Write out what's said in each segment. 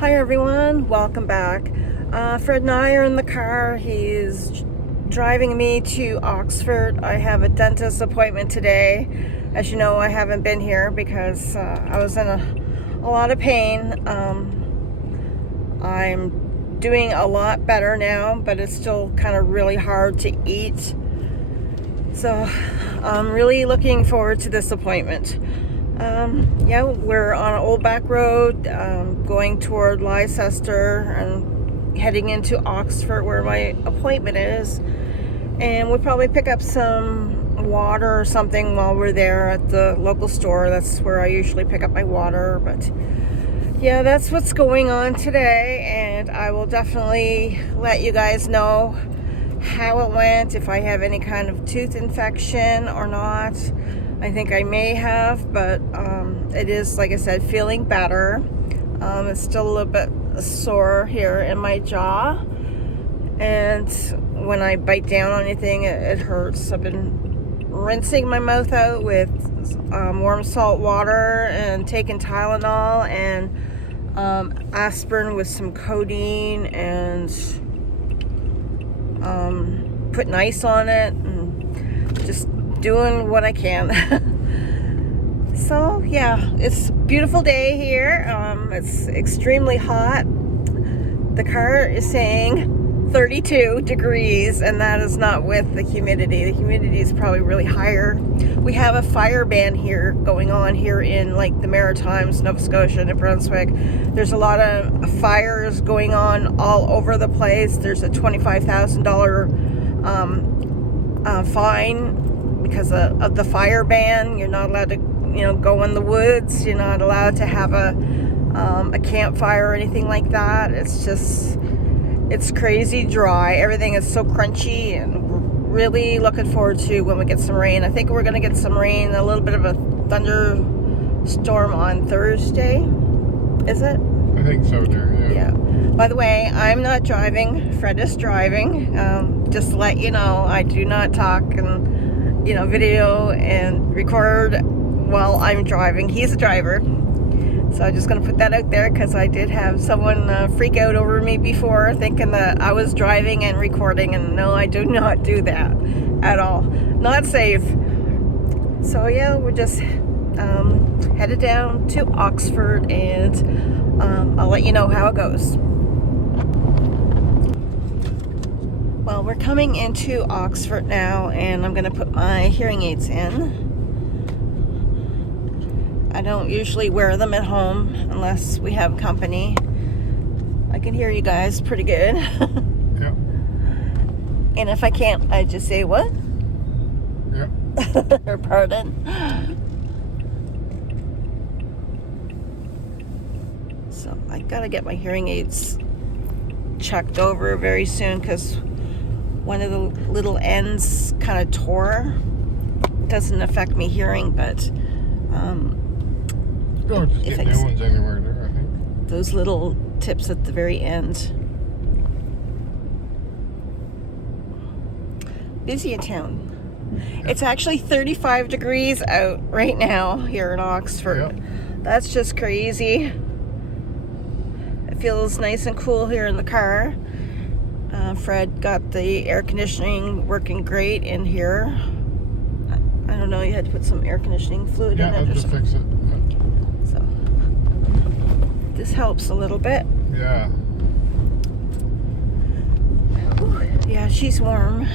Hi everyone, welcome back. Fred and I are in the car. He's driving me to Oxford. I have a dentist appointment today. As you know, I haven't been here because I was in a lot of pain. I'm doing a lot better now, but it's still kind of really hard to eat. So I'm really looking forward to this appointment. Yeah, we're on an old back road going toward Leicester and heading into Oxford where my appointment is. And we'll probably pick up some water or something while we're there at the local store. That's where I usually pick up my water. But yeah, that's what's going on today. And I will definitely let you guys know how it went, if I have any kind of tooth infection or not. I think I may have, but it is, like I said, feeling better. It's still a little bit sore here in my jaw, and when I bite down on anything, it hurts. I've been rinsing my mouth out with warm salt water and taking Tylenol and aspirin with some codeine and putting ice on it and just doing what I can. So yeah, it's a beautiful day here. It's extremely hot. The car is saying 32 degrees, and that is not with the humidity. The humidity is probably really higher. We have a fire ban here going on here in like the Maritimes, Nova Scotia, New Brunswick. There's a lot of fires going on all over the place. There's a $25,000 fine because of the fire ban. You're not allowed to, go in the woods. You're not allowed to have a campfire or anything like that. It's crazy dry. Everything is so crunchy, and we're really looking forward to when we get some rain. I think we're going to get some rain, a little bit of a thunderstorm on Thursday. Is it? I think so, dear. Yeah. By the way, I'm not driving. Fred is driving. Just to let you know, I do not talk and video and record while I'm driving. He's a driver. So I'm just going to put that out there because I did have someone freak out over me before thinking that I was driving and recording, and no, I do not do that at all. Not safe. So yeah, we're just headed down to Oxford, and I'll let you know how it goes. Well, we're coming into Oxford now, and I'm going to put my hearing aids in. I don't usually wear them at home unless we have company. I can hear you guys pretty good. Yeah. And if I can't, I just say what? Yeah. Or pardon. So I gotta get my hearing aids checked over very soon because one of the little ends kind of tore. It doesn't affect me hearing, but Just get new ones anywhere there, I think. those little tips at the very end. Busy in town. It's actually 35 degrees out right now here in Oxford. Yep. That's just crazy. It feels nice and cool here in the car. Fred got the air conditioning working great in here. I don't know, you had to put some air conditioning fluid in it or something. Fix it. So this helps a little bit. Yeah. Ooh, yeah, she's warm.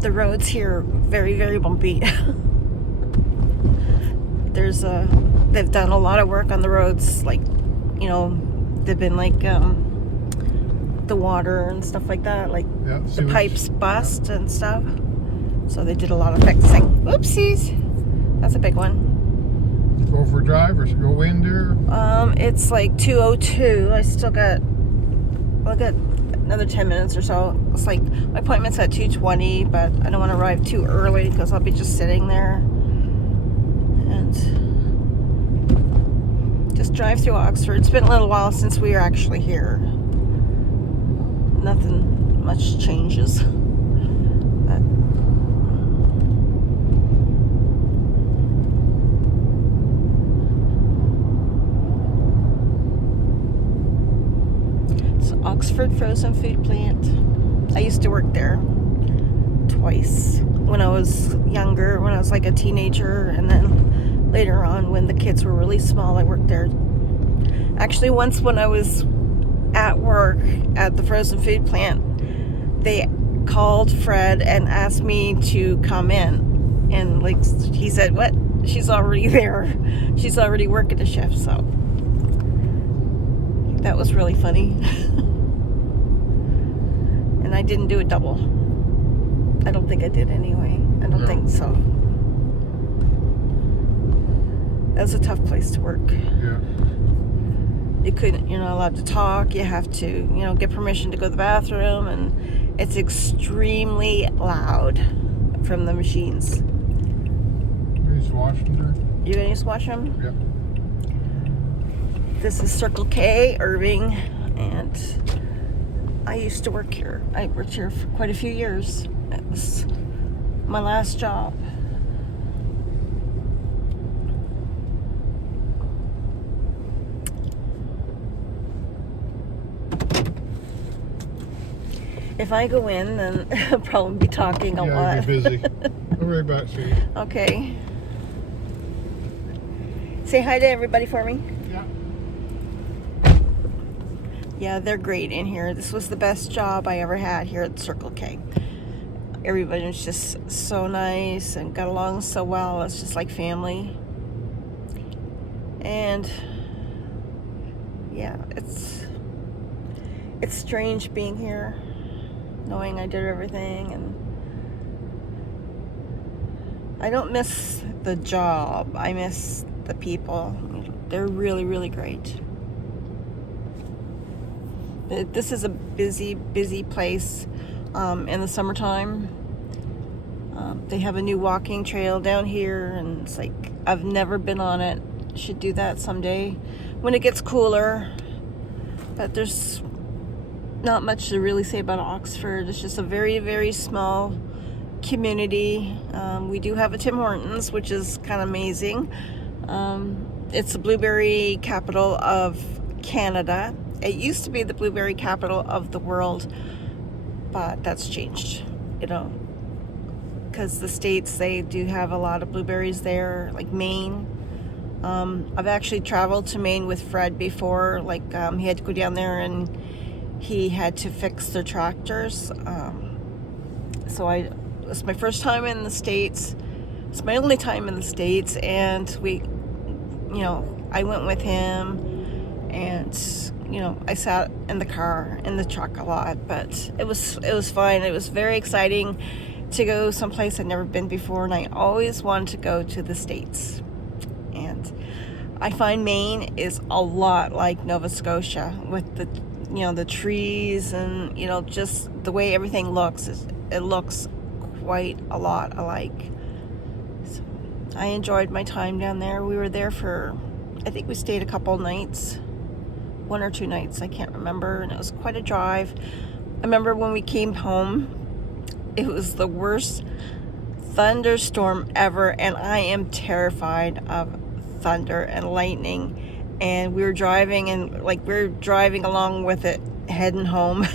The roads here are very, very bumpy. They've done a lot of work on the roads, like, they've been like the water and stuff like that, like the pipes bust and stuff. So they did a lot of fixing. Oopsies. That's a big one. Go for a drive or go in there? It's like 2:02. I got another 10 minutes or so. It's like my appointment's at 2:20, but I don't want to arrive too early because I'll be just sitting there and just drive through Oxford. It's been a little while since we were actually here. Nothing much changes. But it's Oxford Frozen Food Plant. I used to work there twice when I was younger, when I was like a teenager, and then later on when the kids were really small, I worked there. Actually, once when I was at work at the frozen food plant, they called Fred and asked me to come in, and like he said, what, she's already there, she's already working the shift. So that was really funny. And I didn't do a double. I don't think I did anyway. I don't think so. That was a tough place to work. Yeah. You're not allowed to talk. You have to, get permission to go to the bathroom, and it's extremely loud from the machines. You use washing You gonna use wash them? there? Yeah. This is Circle K, Irving, and I used to work here. I worked here for quite a few years. It was my last job. If I go in, then I'll probably be talking a lot. Yeah, you'll be busy. I'll be right back, see. Okay. Say hi to everybody for me. Yeah. Yeah, they're great in here. This was the best job I ever had here at Circle K. Everybody was just so nice and got along so well. It's just like family. And yeah, it's strange being here, knowing I did everything, and I don't miss the job. I miss the people. They're really, really great. This is a busy, busy place in the summertime. They have a new walking trail down here, and it's like, I've never been on it. Should do that someday when it gets cooler. But there's not much to really say about Oxford. It's just a very, very small community. We do have a Tim Hortons, which is kind of amazing. It's the blueberry capital of Canada. It used to be the blueberry capital of the world, but that's changed, because the States, they do have a lot of blueberries there, like Maine. I've actually traveled to Maine with Fred before. Like, he had to go down there and he had to fix their tractors. So it's my first time in the States. It's my only time in the States, and I went with him, and I sat in the truck a lot, but it was fine. It was very exciting to go someplace I'd never been before, and I always wanted to go to the States. And I find Maine is a lot like Nova Scotia with the trees and just the way everything looks. It looks quite a lot alike. So I enjoyed my time down there. We were there for, I think we stayed a couple nights, 1 or 2 nights, I can't remember, and it was quite a drive. I remember when we came home, it was the worst thunderstorm ever, and I am terrified of thunder and lightning. And we were driving, and we're driving along with it, heading home,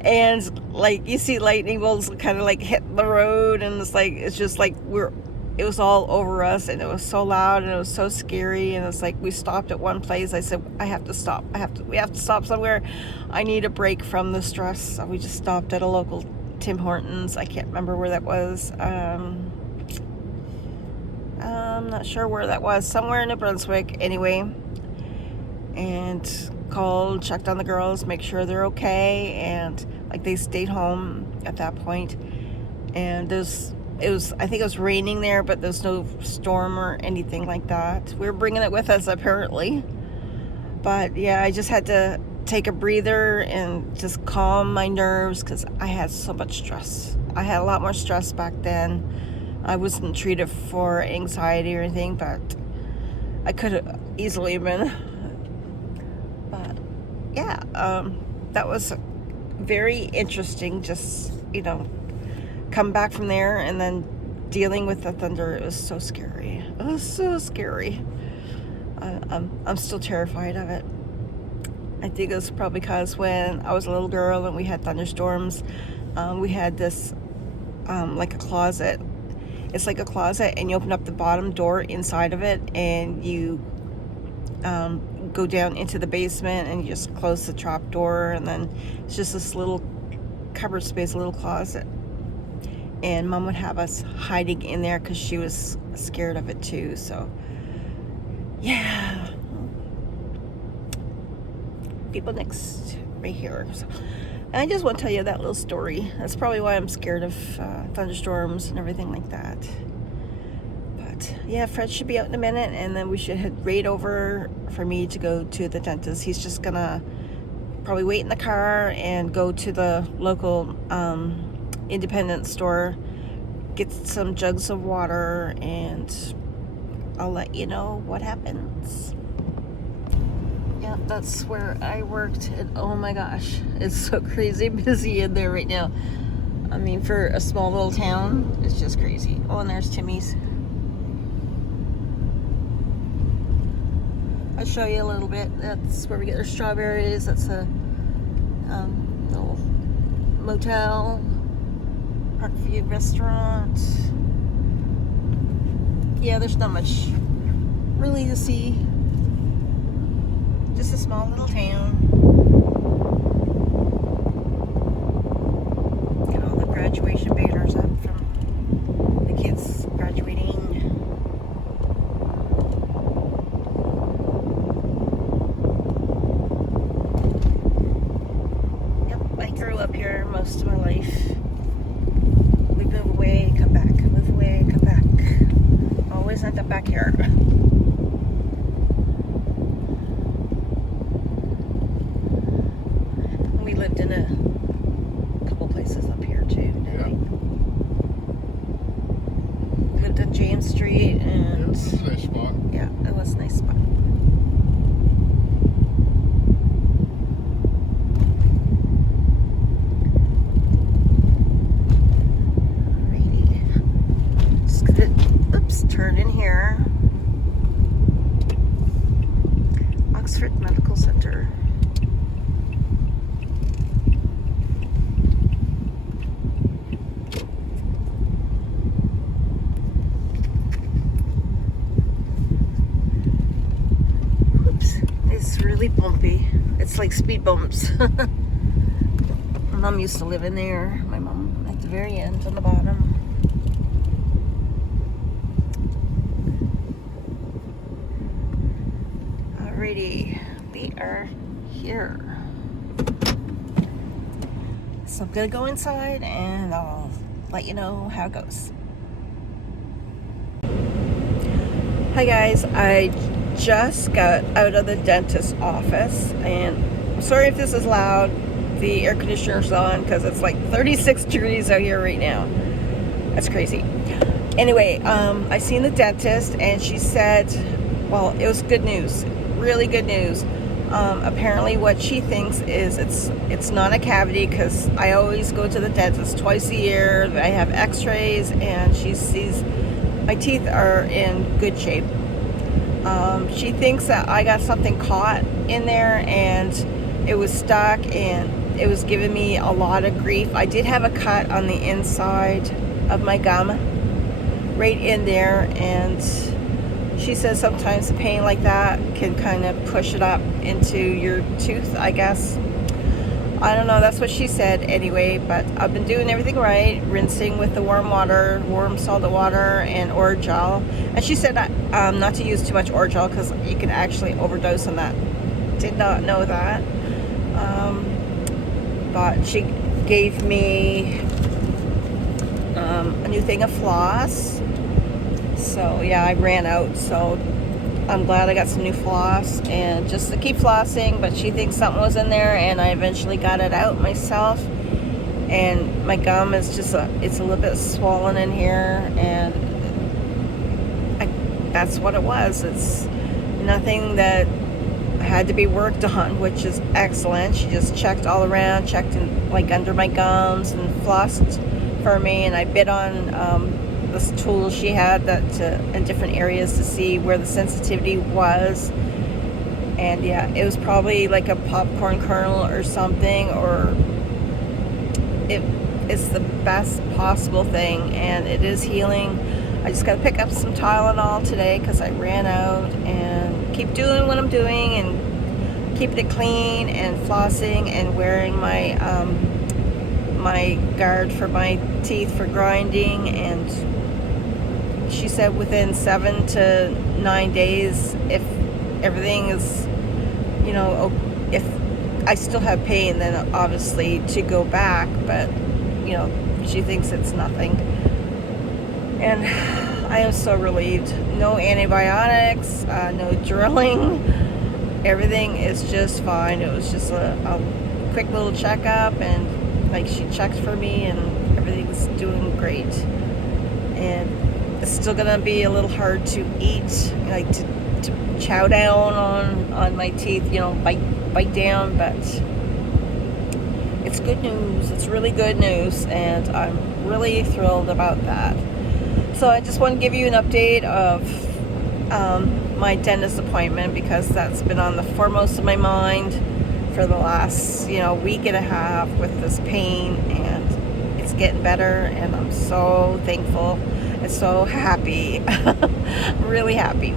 and you see lightning bolts kind of hit the road, and it's just it was all over us, and it was so loud, and it was so scary. And it's we stopped at one place. I said, I have to stop. We have to stop somewhere. I need a break from the stress. So we just stopped at a local Tim Hortons. I can't remember where that was. I'm not sure where that was. Somewhere in New Brunswick, anyway. And called, checked on the girls, make sure they're okay, and they stayed home at that point. And I think it was raining there, but there's no storm or anything like that. We were bringing it with us, apparently. But yeah, I just had to take a breather and just calm my nerves, because I had so much stress. I had a lot more stress back then. I wasn't treated for anxiety or anything, but I could have easily been. But yeah, that was very interesting. Just, come back from there and then dealing with the thunder. It was so scary. It was so scary. I'm still terrified of it. I think it was probably because when I was a little girl and we had thunderstorms, we had this like a closet. It's like a closet, and you open up the bottom door inside of it, and you go down into the basement, and you just close the trap door, and then it's just this little cupboard space, a little closet. And Mom would have us hiding in there because she was scared of it too. So yeah, people next right here. So, and I just want to tell you that little story. That's probably why I'm scared of thunderstorms and everything like that. But yeah, Fred should be out in a minute, and then we should head right over for me to go to the dentist. He's just gonna probably wait in the car and go to the local independent store, get some jugs of water, and I'll let you know what happens. Yeah, that's where I worked, and oh my gosh, it's so crazy busy in there right now. I mean, for a small little town, it's just crazy. Oh, and there's Timmy's. I'll show you a little bit. That's where we get our strawberries. That's a little motel, Parkview restaurant. Yeah, there's not much really to see. Just a small little town. Get all the graduation banners up from the kids graduating. Yep, I grew up here most of my life. We move away, come back. Move away, come back. Always end up back here. We lived in a couple places up here too, didn't we? Lived on James Street, and it was a nice spot. yeah, it was a nice spot. Alrighty. Just gonna, turn in here. Oxford Medical Center. It's really bumpy. It's like speed bumps. Mom used to live in there. My mom at the very end on the bottom. Alrighty, we are here. So I'm gonna go inside and I'll let you know how it goes. Hi guys, I just got out of the dentist's office, and I'm sorry if this is loud. The air conditioner's on because it's like 36 degrees out here right now. That's crazy. Anyway, I seen the dentist, and she said, well, it was good news, really good news. Apparently what she thinks is it's not a cavity, because I always go to the dentist twice a year. I have x-rays, and she sees my teeth are in good shape. She thinks that I got something caught in there and it was stuck, and it was giving me a lot of grief. I did have a cut on the inside of my gum right in there, and she says sometimes the pain like that can kind of push it up into your tooth, I guess. I don't know, that's what she said anyway, but I've been doing everything right, rinsing with the warm water, warm salted water, and Orajel. And she said not to use too much Orajel because you can actually overdose on that. Did not know that. But she gave me a new thing of floss. So yeah, I ran out, so I'm glad I got some new floss, and just to keep flossing. But she thinks something was in there, and I eventually got it out myself. And my gum is just it's a little bit swollen in here, and that's what it was. It's nothing that had to be worked on, which is excellent. She just checked all around, checked in, like under my gums, and flossed for me. And I bit on this tool she had that in different areas to see where the sensitivity was. And yeah, it was probably like a popcorn kernel or something, or it's the best possible thing, and it is healing. I just got to pick up some Tylenol today because I ran out, and keep doing what I'm doing and keeping it clean and flossing and wearing my my guard for my teeth for grinding. And she said within 7 to 9 days, if everything is, you know, if I still have pain, then obviously to go back, but you know, she thinks it's nothing. And I am so relieved. No antibiotics, no drilling. Everything is just fine. It was just a quick little checkup, and like she checked for me, and everything's doing great. And it's still gonna be a little hard to eat, like to chow down on my teeth, you know, bite down, but it's good news. It's really good news, and I'm really thrilled about that. So I just want to give you an update of my dentist appointment, because that's been on the foremost of my mind for the last, you know, week and a half with this pain, and it's getting better, and I'm so thankful and so happy. Really happy.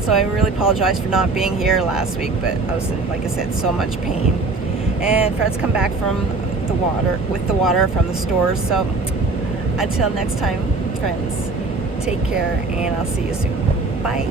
So I really apologize for not being here last week, but I was in, like I said, so much pain. And Fred's come back from the water from the stores. So until next time, friends, take care, and I'll see you soon. Bye.